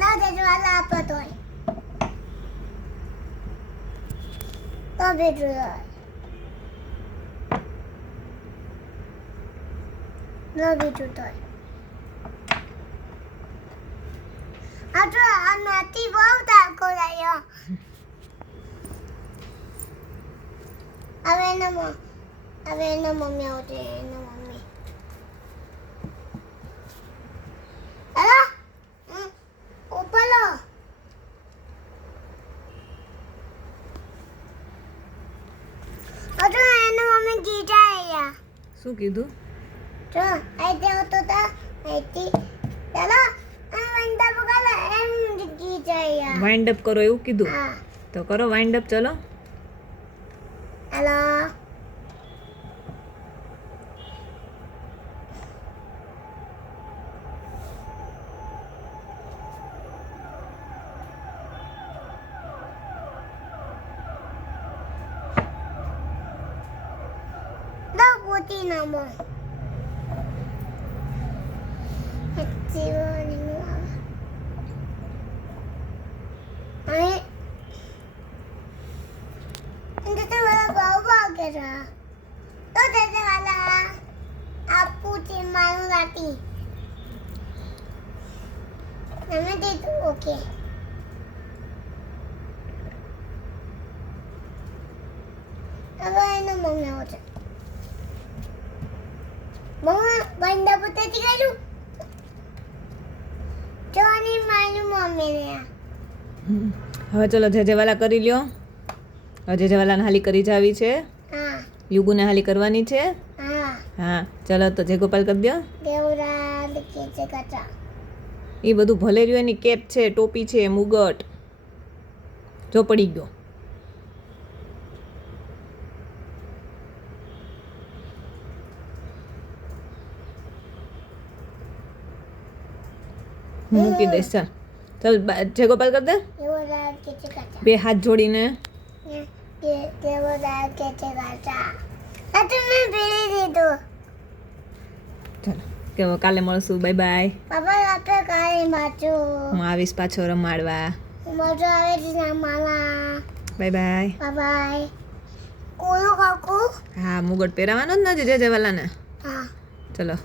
ના જજવાલા આપો તોય તો બેઠું હોય ના બેઠું તોય આ તો આ નાથી બહુ તાકો લાયો હવે એના મમ્મી આવશે એના મમ્મી હેલો ઉપલો અતો એના મમ્મી ગીતા આયા શું કીધું? તો આઈતે તો તા આઈતી હેલો આ વંદા બગલા એમ ગીતા આયા વાઇન્ડ અપ કરો એવું કીધું? હા તો કરો વાઇન્ડ અપ, ચલો. હેલો પોતી નામો જીવનનું આવે અને તો વાલા બહુ ભાગે છે તો તે વાલા આપુ થી મારું રાતી નમે દે તો ઓકે હવે એનો મમ્મી આવશે મમ્મા બંદા પુતેથી ગયું જોની મારું મમ્મી ને હવે ચલો જેજેવાલા કરી લ્યો. હવે જેજેવાલાને હાલી કરી જાવી છે. હા યુગુને હાલી કરવાની છે. હા હા ચલો તો જય ગોપાલ કરી દો. દેવરાજ કે છે કચા એ બધું ભલે રહ્યું, એની કેપ છે, ટોપી છે, મુગટ જો પડી ગયો. હું મૂકી દઈશ. ચાલ જય ગોપાલ કરી દે. દેવરાજ કે છે કચા બે હાથ જોડીને. દેવરાજ કે છે કચા આ તો મેં ભેળી દીધું ચાલો કે કાલે મળશું. Bye bye. પાપા આપે કાઈ બાચો હું આવીશ પાછો રમાડવા. મજા આવે છે મામા બાય બાય. બાય બાય કોનો કાકુ હા મુગટ પહેરાવાનો જ નથી જેજેવાલાને. હા ચલો.